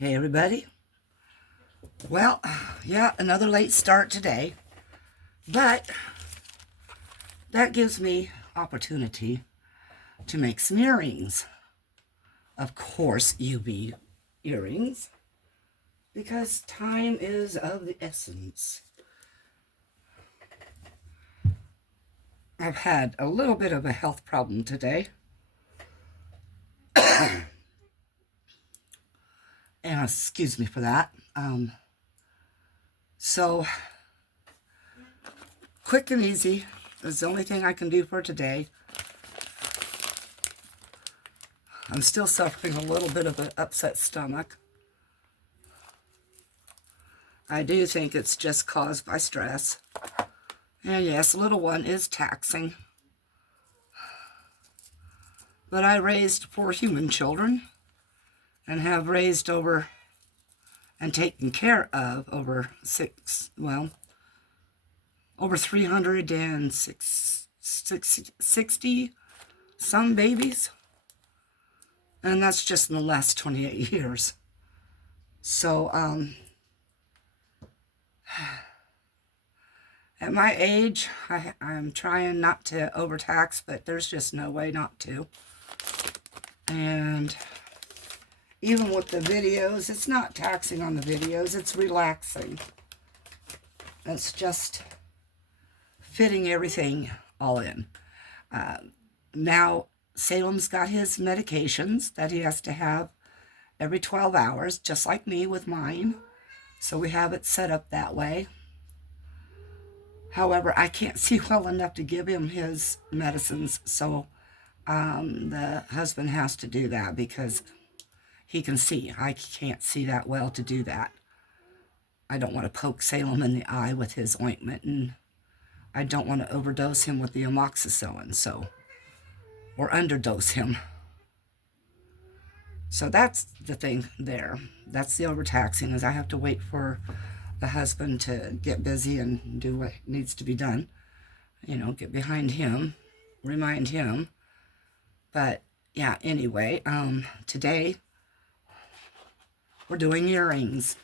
Hey everybody. Well, yeah, another late start today, but that gives me opportunity to make some earrings. Of course, UV earrings, because time is of the essence. I've had a little bit of a health problem today. And excuse me for that. So, quick and easy is the only thing I can do for today. I'm still suffering a little bit of an upset stomach. I do think it's just caused by stress. And yes, little one is taxing. But I raised 4 human children and have raised over and taken care of over 360 some babies. And that's just in the last 28 years. So, at my age, I'm trying not to overtax, but there's just no way not to. And even with the videos, it's not taxing on the videos, it's relaxing. It's just fitting everything all in. Now, Salem's got his medications that he has to have every 12 hours, just like me with mine. So we have it set up that way. However, I can't see well enough to give him his medicines, so the husband has to do that because he can see. I can't see that well to do that. I don't want to poke Salem in the eye with his ointment, and I don't want to overdose him with the amoxicillin, or underdose him. So that's the thing there. That's the overtaxing, is I have to wait for the husband to get busy and do what needs to be done. Get behind him, remind him. But yeah, anyway, today we're doing earrings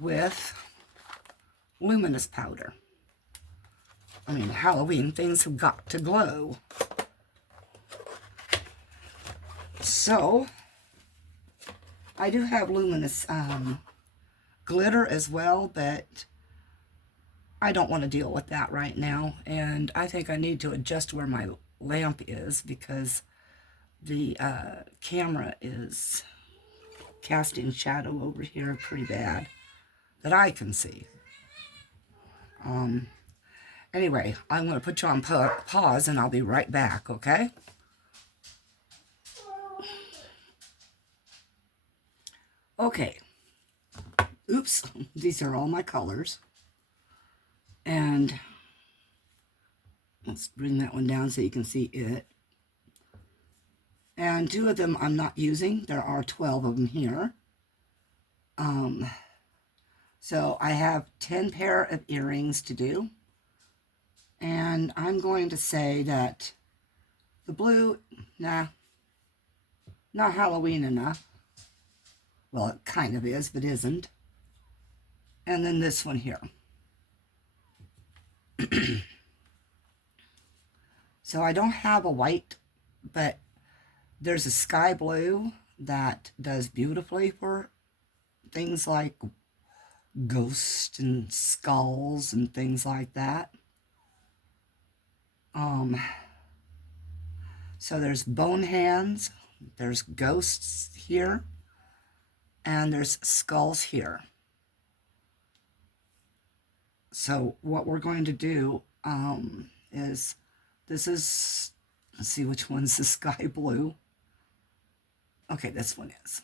with luminous powder. I mean, Halloween, things have got to glow. So, I do have luminous glitter as well, but I don't want to deal with that right now. And I think I need to adjust where my lamp is because the camera is casting shadow over here pretty bad that I can see. Anyway, I'm going to put you on pause and I'll be right back, okay? Okay. Oops, these are all my colors. And let's bring that one down so you can see it. And 2 of them I'm not using. There are 12 of them here. So I have 10 pair of earrings to do. And I'm going to say that the blue, not Halloween enough. Well, it kind of is, but isn't. And then this one here. So I don't have a white, but there's a sky blue that does beautifully for things like ghosts and skulls and things like that. So there's bone hands, there's ghosts here, and there's skulls here. So what we're going to do is, let's see which one's the sky blue. Okay, this one is.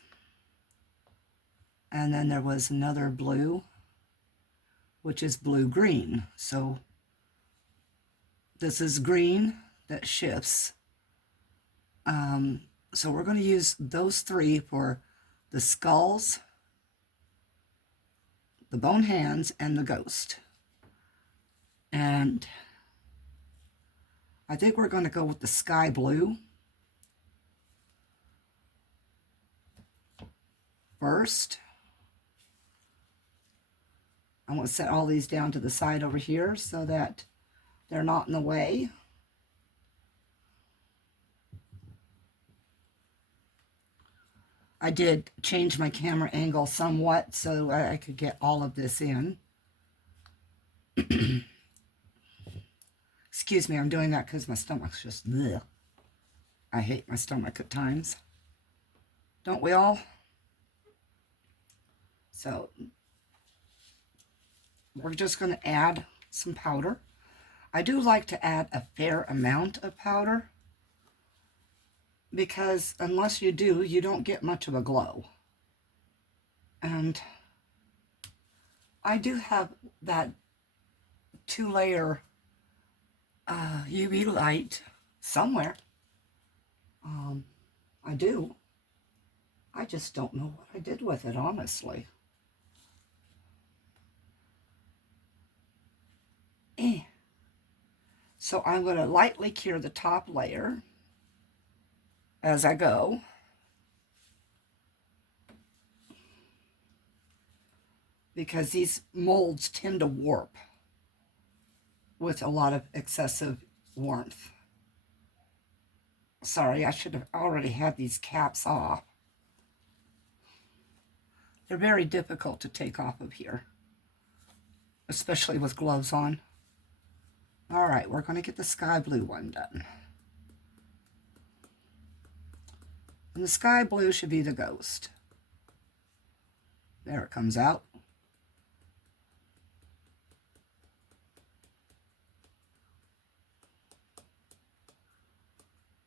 And then there was another blue, which is blue-green. So this is green that shifts. So we're going to use those 3 for the skulls, the bone hands, and the ghost. And I think we're going to go with the sky blue. First, I'm going to set all these down to the side over here so that they're not in the way. I did change my camera angle somewhat so I could get all of this in. Excuse me, I'm doing that because my stomach's just bleh. I hate my stomach at times. Don't we all? So we're just going to add some powder. I do like to add a fair amount of powder because unless you do, you don't get much of a glow. And I do have that 2-layer UV light somewhere. I do. I just don't know what I did with it, honestly. So I'm going to lightly cure the top layer as I go. Because these molds tend to warp with a lot of excessive warmth. Sorry, I should have already had these caps off. They're very difficult to take off of here, especially with gloves on. All right, we're going to get the sky blue one done. And the sky blue should be the ghost. There it comes out.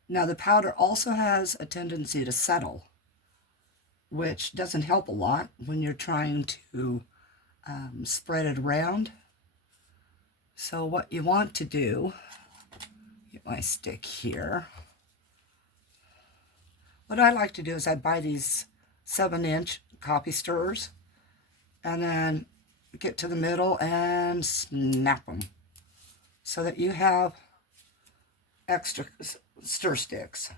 Now the powder also has a tendency to settle, which doesn't help a lot when you're trying to spread it around. So what you want to do, get my stick here. What I like to do is I buy these 7-inch coffee stirrers and then get to the middle and snap them so that you have extra stir sticks.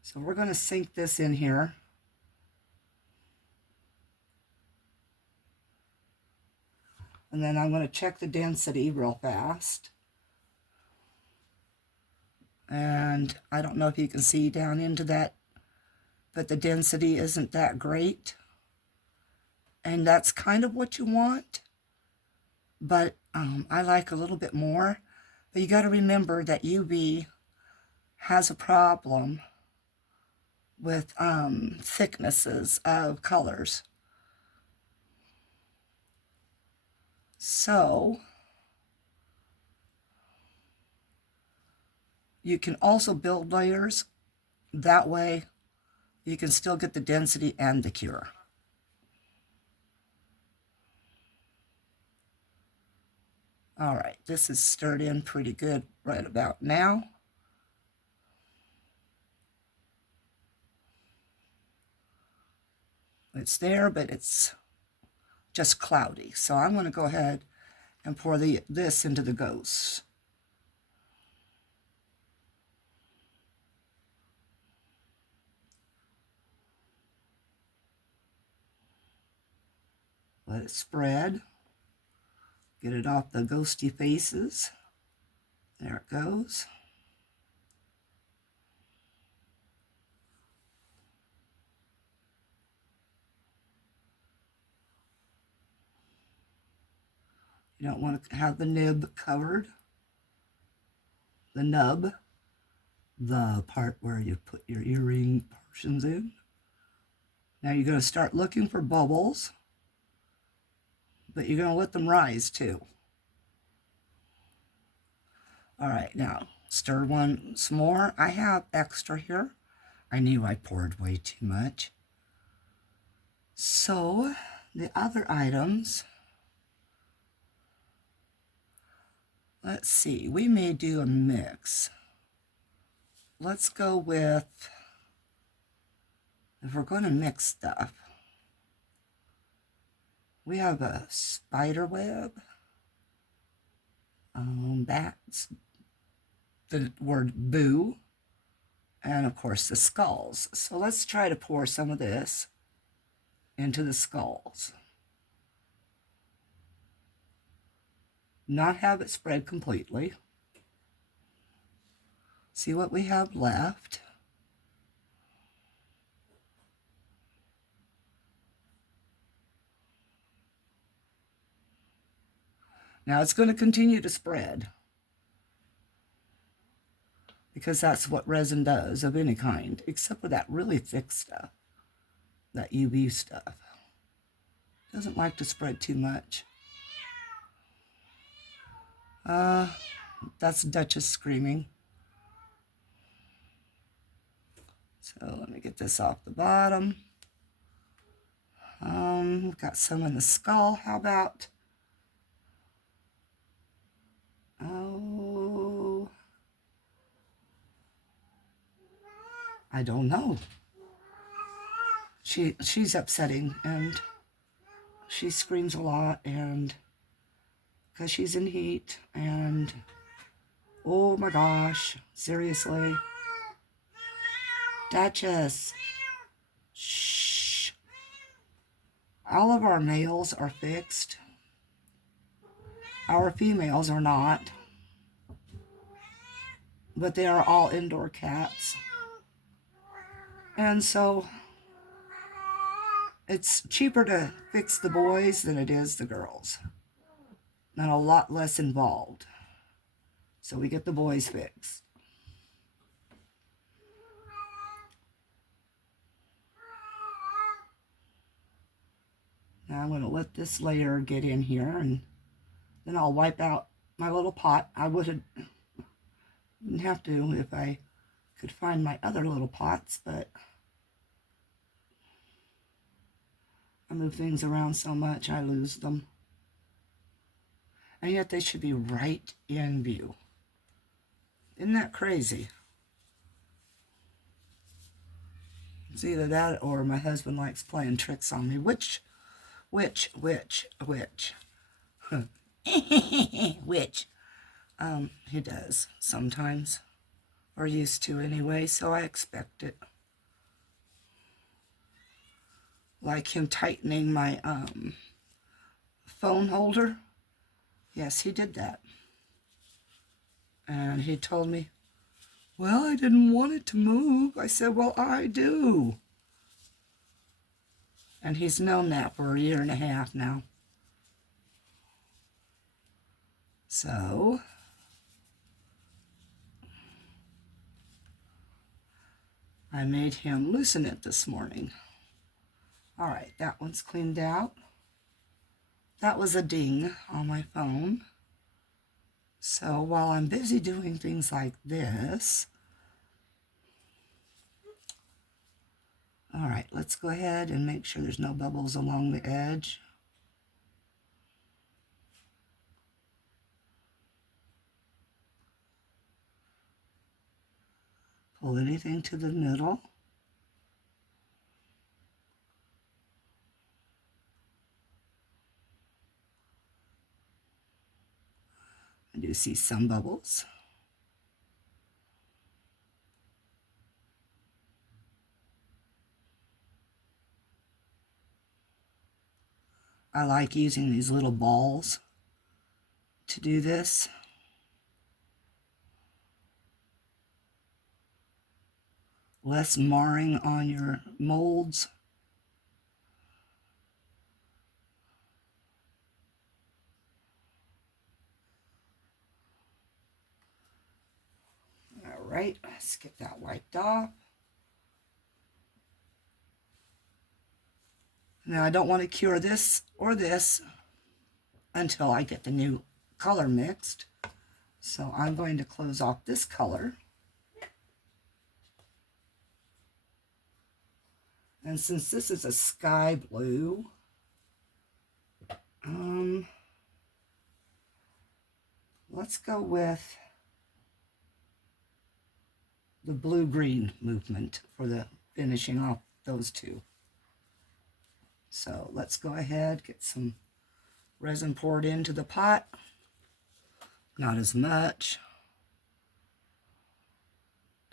So we're going to sink this in here. And then I'm going to check the density real fast. And I don't know if you can see down into that, but the density isn't that great. And that's kind of what you want. But I like a little bit more. But you got to remember that UV has a problem with thicknesses of colors. So you can also build layers. That way you can still get the density and the cure. All right, this is stirred in pretty good right about now. It's there, but it's just cloudy. So I'm going to go ahead and pour this into the ghosts. Let it spread. Get it off the ghosty faces. There it goes. You don't want to have the nib covered. The nub, the part where you put your earring portions in. Now you're going to start looking for bubbles, but you're going to let them rise too. All right, now stir once more. I have extra here. I knew I poured way too much. So the other items, let's see, we may do a mix. Let's go with, if we're going to mix stuff, we have a spider web. That's the word boo. And of course the skulls. So let's try to pour some of this into the skulls. Not have it spread completely. See what we have left. Now it's going to continue to spread because that's what resin does of any kind, except for that really thick stuff, that UV stuff. Doesn't like to spread too much. That's Duchess screaming. So let me get this off the bottom. We've got some in the skull. How about, oh, I don't know. She's upsetting, and she screams a lot, and because she's in heat, and oh my gosh, seriously. Duchess. Shh. All of our males are fixed. Our females are not. But they are all indoor cats. And so it's cheaper to fix the boys than it is the girls. And a lot less involved. So we get the boys fixed. Now I'm going to let this layer get in here, and then I'll wipe out my little pot. I wouldn't have to if I could find my other little pots, but I move things around so much I lose them. And yet they should be right in view. Isn't that crazy? It's either that or my husband likes playing tricks on me. Which? Which? He does sometimes, or used to anyway, so I expect it. Like him tightening my phone holder. Yes, he did that. And he told me, well, I didn't want it to move. I said, well, I do. And he's known that for 1.5 years now. So, I made him loosen it this morning. All right, that one's cleaned out. That was a ding on my phone. So while I'm busy doing things like this, all right, let's go ahead and make sure there's no bubbles along the edge. Pull anything to the middle. I do see some bubbles. I like using these little balls to do this. Less marring on your molds. All right, let's get that wiped off. Now I don't want to cure this or this until I get the new color mixed. So I'm going to close off this color. And since this is a sky blue, let's go with the blue-green movement for the finishing off those two. So let's go ahead, get some resin poured into the pot. Not as much.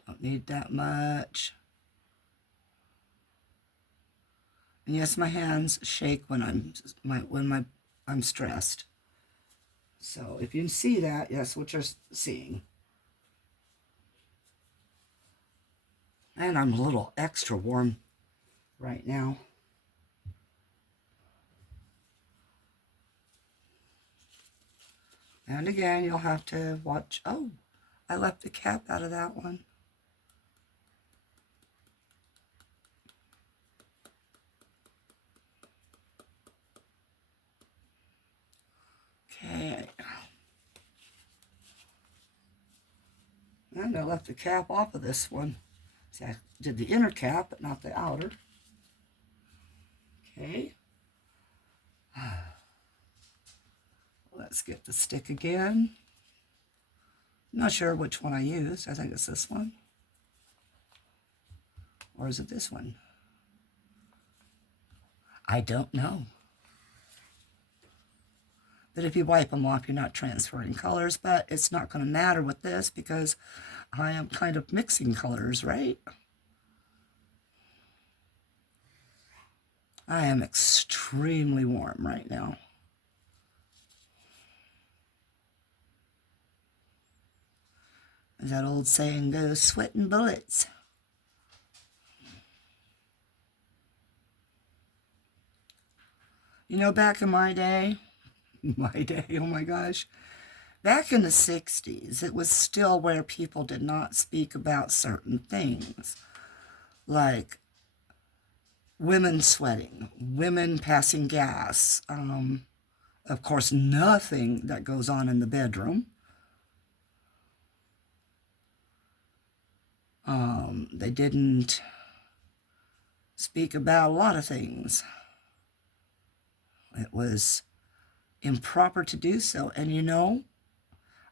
Don't need that much. And yes, my hands shake when I'm stressed. So if you can see that, yes, what you're seeing. And I'm a little extra warm right now. And again, you'll have to watch. Oh, I left the cap out of that one. Okay. And I left the cap off of this one. See, I did the inner cap, but not the outer. Okay. Let's get the stick again. I'm not sure which one I used. I think it's this one. Or is it this one? I don't know. But if you wipe them off, you're not transferring colors. But it's not going to matter with this because I am kind of mixing colors, right? I am extremely warm right now. As that old saying goes, sweating bullets. You know, back in my day, oh my gosh, back in the 60s, it was still where people did not speak about certain things, like women sweating, women passing gas, of course, nothing that goes on in the bedroom. They didn't speak about a lot of things. It was improper to do so. And you know,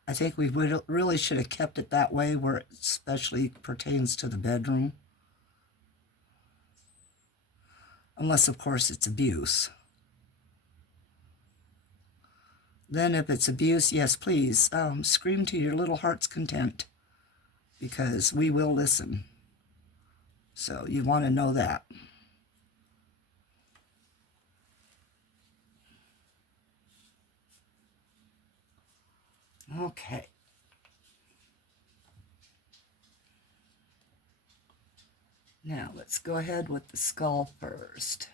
I think we really should have kept it that way where it especially pertains to the bedroom. Unless, of course, it's abuse. Then if it's abuse, yes, please, scream to your little heart's content. Because we will listen. So you want to know that. Okay. Now let's go ahead with the skull first.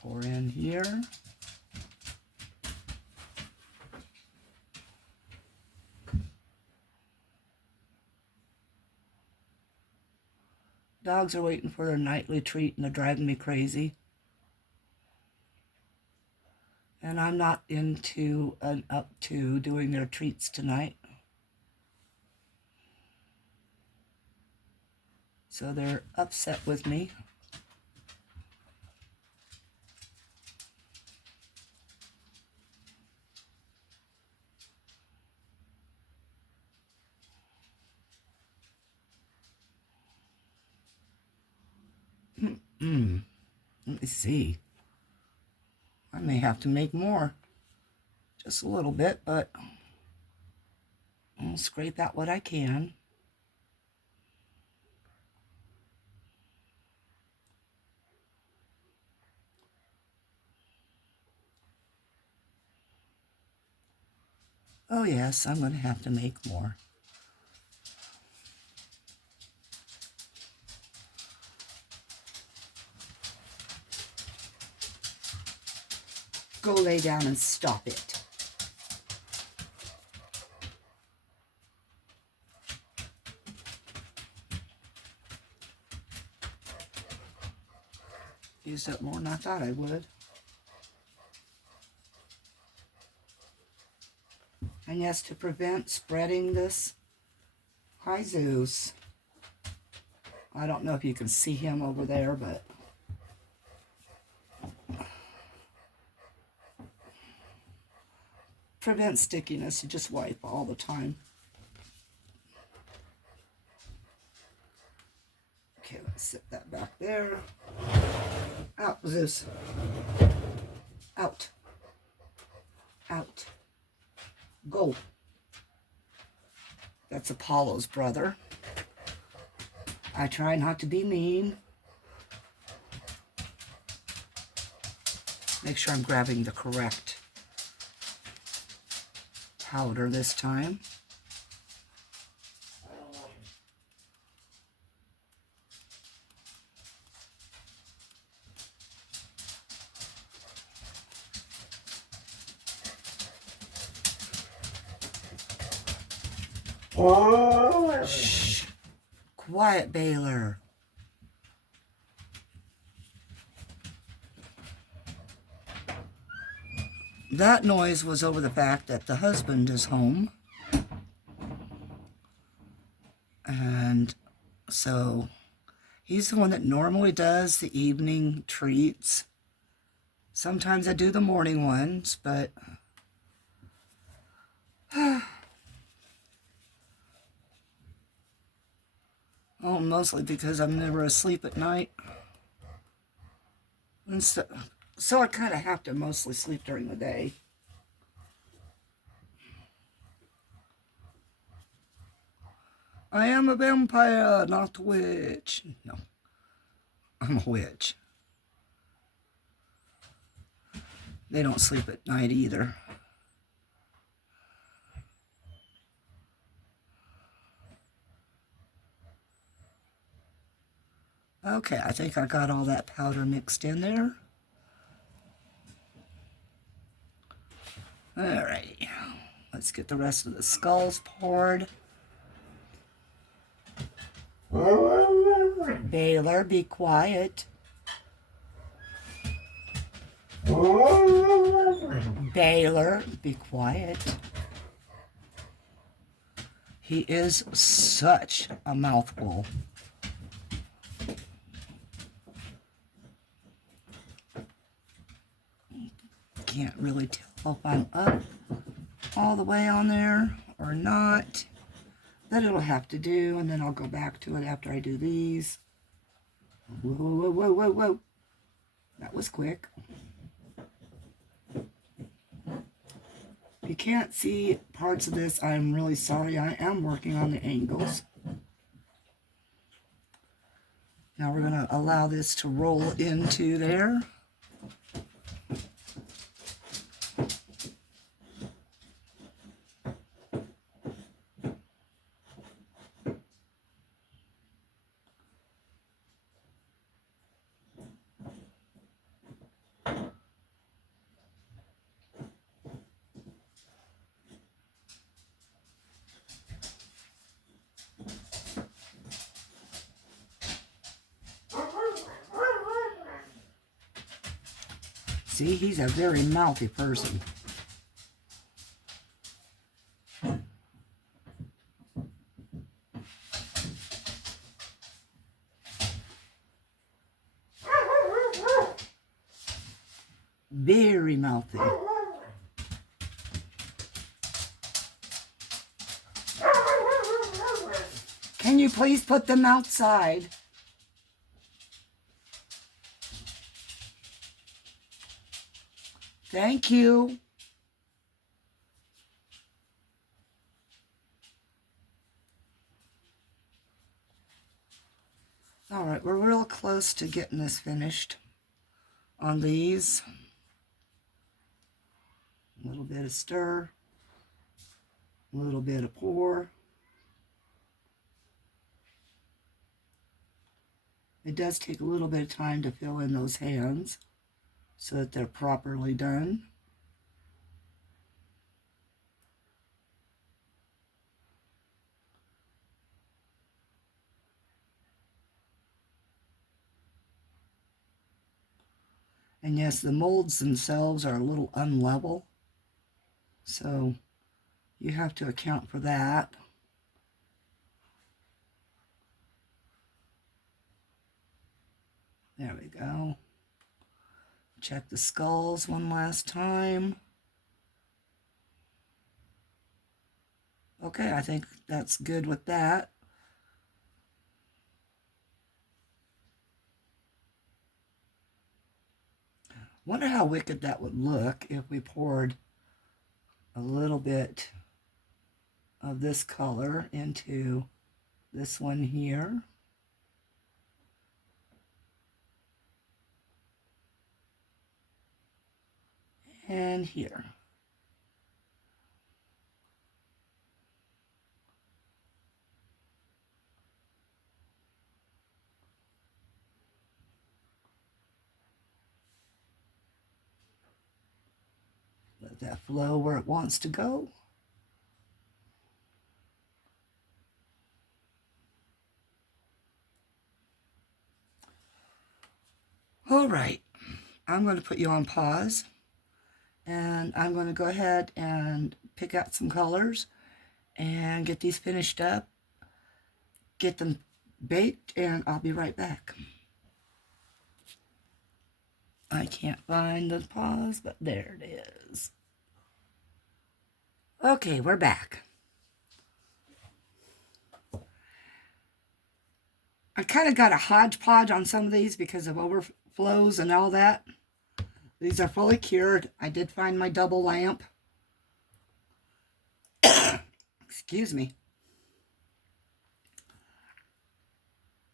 Pour in here. Dogs are waiting for their nightly treat and they're driving me crazy. And I'm not into and up to doing their treats tonight. So they're upset with me. Let me see. I may have to make more. Just a little bit, but I'll scrape out what I can. Oh yes, I'm going to have to make more. Go lay down and stop it. Used up more than I thought I would. And yes, to prevent spreading this, hi Zeus. I don't know if you can see him over there, but prevent stickiness. You just wipe all the time. Okay, let's set that back there. Out, Zeus. Out. Out. Go. That's Apollo's brother. I try not to be mean. Make sure I'm grabbing the correct powder this time. Shh. Quiet, Baylor. That noise was over the fact that the husband is home. And so he's the one that normally does the evening treats. Sometimes I do the morning ones, but oh, mostly because I'm never asleep at night. And so I kind of have to mostly sleep during the day. I am a vampire, not a witch. No, I'm a witch. They don't sleep at night either. Okay, I think I got all that powder mixed in there. Alright, let's get the rest of the skulls poured. Baylor, be quiet. Baylor, be quiet. He is such a mouthful. Can't really tell if I'm up all the way on there or not. That it'll have to do, and then I'll go back to it after I do these. Whoa, whoa, whoa, whoa, whoa. That was quick. If you can't see parts of this, I'm really sorry. I am working on the angles. Now we're going to allow this to roll into there. See, he's a very mouthy person. Very mouthy. Can you please put them outside? Thank you. All right, we're real close to getting this finished on these. A little bit of stir, a little bit of pour. It does take a little bit of time to fill in those hands so that they're properly done. And yes, the molds themselves are a little unlevel, so you have to account for that. There we go. Check the skulls one last time. Okay, I think that's good with that. Wonder how wicked that would look if we poured a little bit of this color into this one here. and here. Let that flow where it wants to go. All right, I'm going to put you on pause, and I'm going to go ahead and pick out some colors and get these finished up, get them baked, and I'll be right back. I can't find the pause, but there it is. Okay, we're back. I kind of got a hodgepodge on some of these because of overflows and all that. These are fully cured. I did find my double lamp. Excuse me.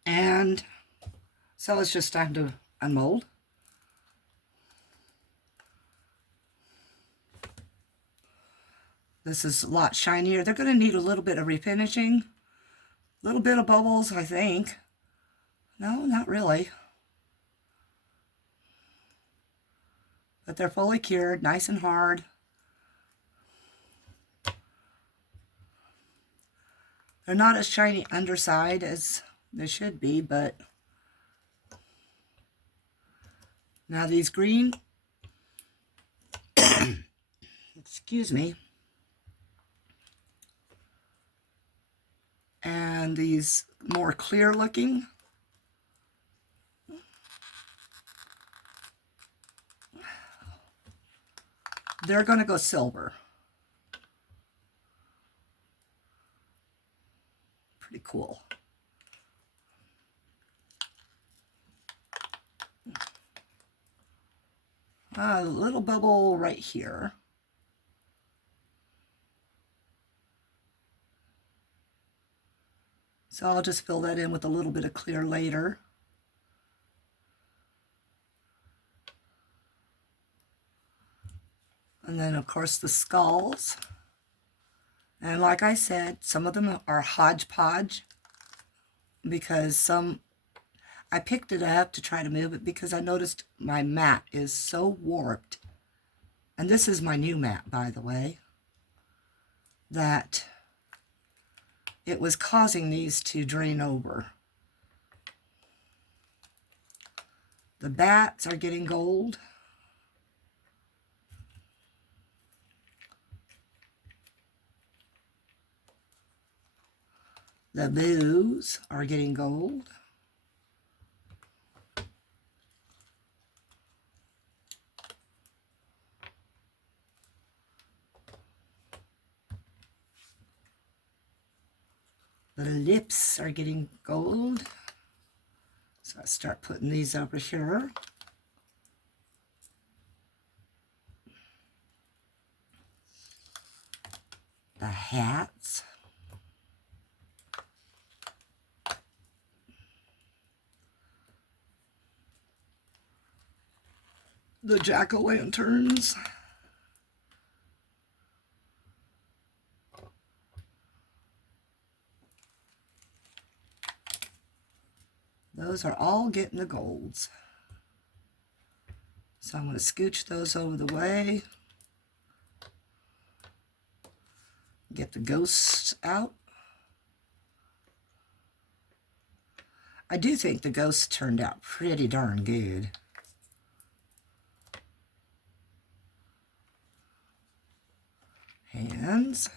And so it's just time to unmold. This is a lot shinier. They're going to need a little bit of refinishing. A little bit of bubbles, I think. No, not really. But they're fully cured, nice and hard. They're not as shiny underside as they should be, but now these green, excuse me, and these more clear looking, they're going to go silver. Pretty cool. A little bubble right here. So I'll just fill that in with a little bit of clear later. And then, of course, the skulls. And like I said, some of them are hodgepodge because I picked it up to try to move it because I noticed my mat is so warped. And this is my new mat, by the way, that it was causing these to drain over. The bats are getting gold. The boos are getting gold. The lips are getting gold. So I start putting these over here. The hats. The jack-o'-lanterns. Those are all getting the golds. So I'm going to scooch those over the way. Get the ghosts out. I do think the ghosts turned out pretty darn good. Hands.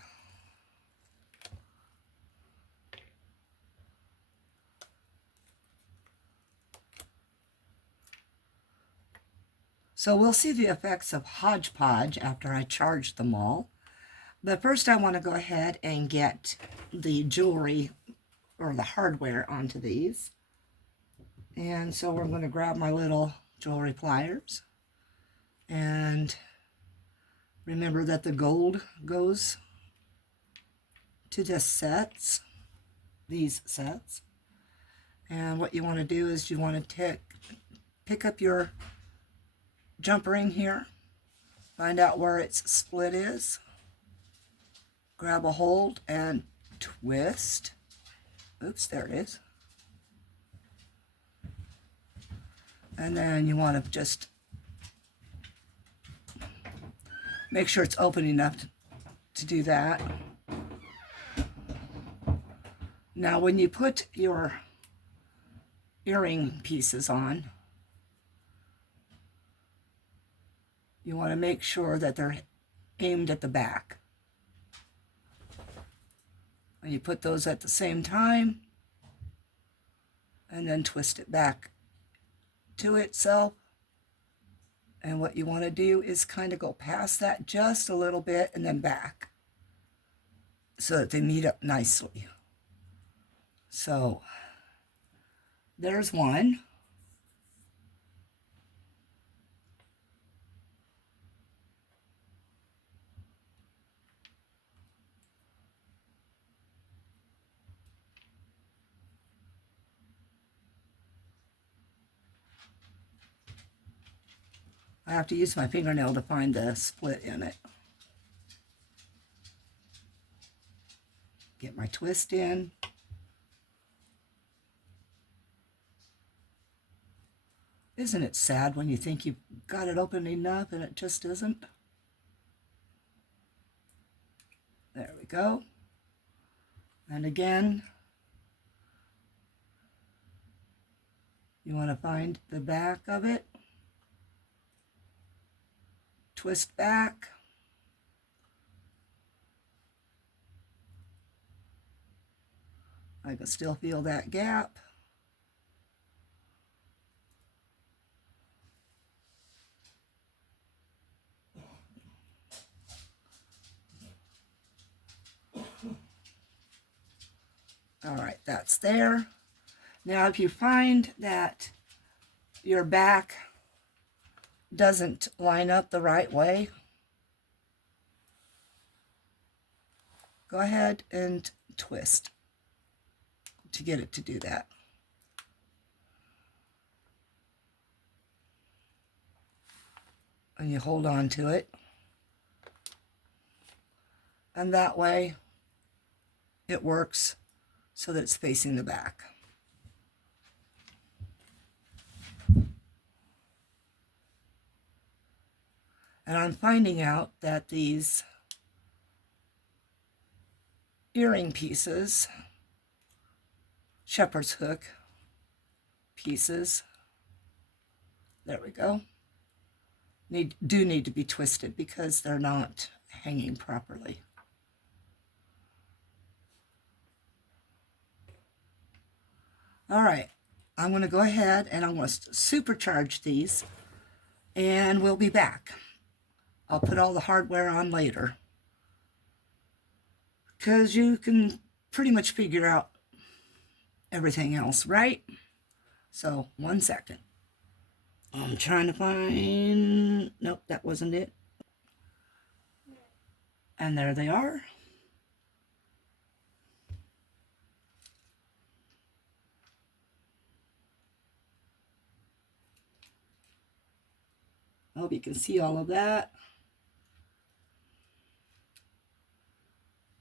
So we'll see the effects of hodgepodge after I charge them all. But first I want to go ahead and get the jewelry or the hardware onto these. And so we're going to grab my little jewelry pliers. And remember that the gold goes to the sets, these sets. And what you want to do is you want to pick up your jump ring here Find out where its split is. Grab a hold and twist. Oops, there it is. And then you want to just make sure it's open enough to do that. Now when you put your earring pieces on, you want to make sure that they're aimed at the back. And you put those at the same time, and then twist it back to itself. And what you want to do is kind of go past that just a little bit and then back, so that they meet up nicely. So there's one. I have to use my fingernail to find the split in it. Get my twist in. Isn't it sad when you think you've got it open enough and it just isn't? There we go. And again, you want to find the back of it. Twist back. I can still feel that gap. All right, that's there. Now, if you find that your back doesn't line up the right way, go ahead and twist to get it to do that. And you hold on to it. And that way it works so that it's facing the back. And I'm finding out that these earring pieces, shepherd's hook pieces, there we go, do need to be twisted because they're not hanging properly. All right, I'm going to go ahead and I'm going to supercharge these, and we'll be back. I'll put all the hardware on later, because you can pretty much figure out everything else, right? So, 1 second. I'm trying to find... Nope, that wasn't it. And there they are. I hope you can see all of that.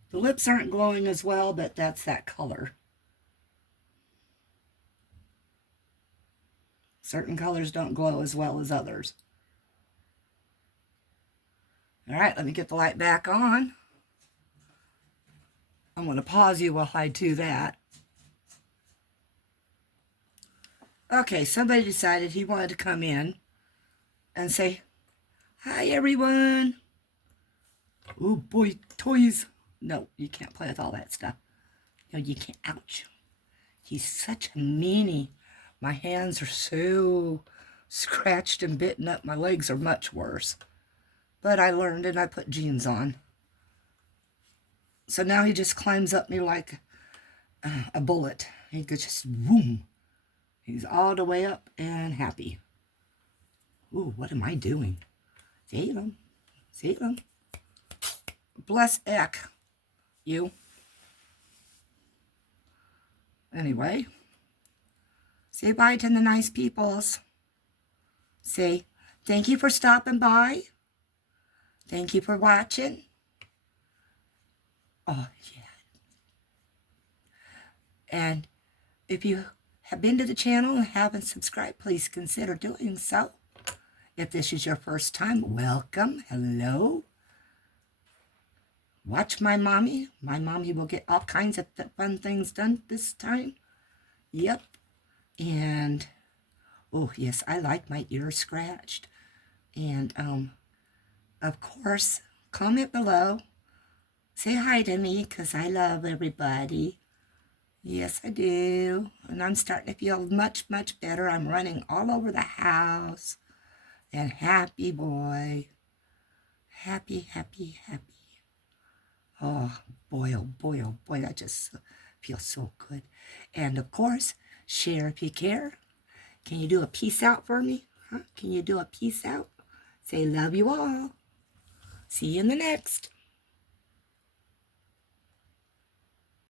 The lips aren't glowing as well, but that's that color. Certain colors don't glow as well as others. All right, let me get the light back on. I'm going to pause you while I do that. Okay, somebody decided he wanted to come in and say, "Hi, everyone." Oh boy, toys. No, you can't play with all that stuff. No, you can't. Ouch. He's such a meanie. My hands are so scratched and bitten up. My legs are much worse. But I learned and I put jeans on. So now he just climbs up me like a bullet. He could just, boom. He's all the way up and happy. Ooh, what am I doing? Salem. Salem. Bless Eck. You. Anyway. Say bye to the nice peoples. Say, thank you for stopping by. Thank you for watching. Oh, yeah. And if you have been to the channel and haven't subscribed, please consider doing so. If this is your first time, welcome. Hello. Watch my mommy. My mommy will get all kinds of fun things done this time. Yep. And, oh, yes, I like my ear scratched. And, of course, comment below. Say hi to me, because I love everybody. Yes, I do. And I'm starting to feel much, much better. I'm running all over the house. And happy boy. Happy, happy, happy. Oh boy, oh boy, oh boy. That just feels so good. And of course, share if you care. Can you do a peace out for me? Huh? Can you do a peace out? Say love you all. See you in the next.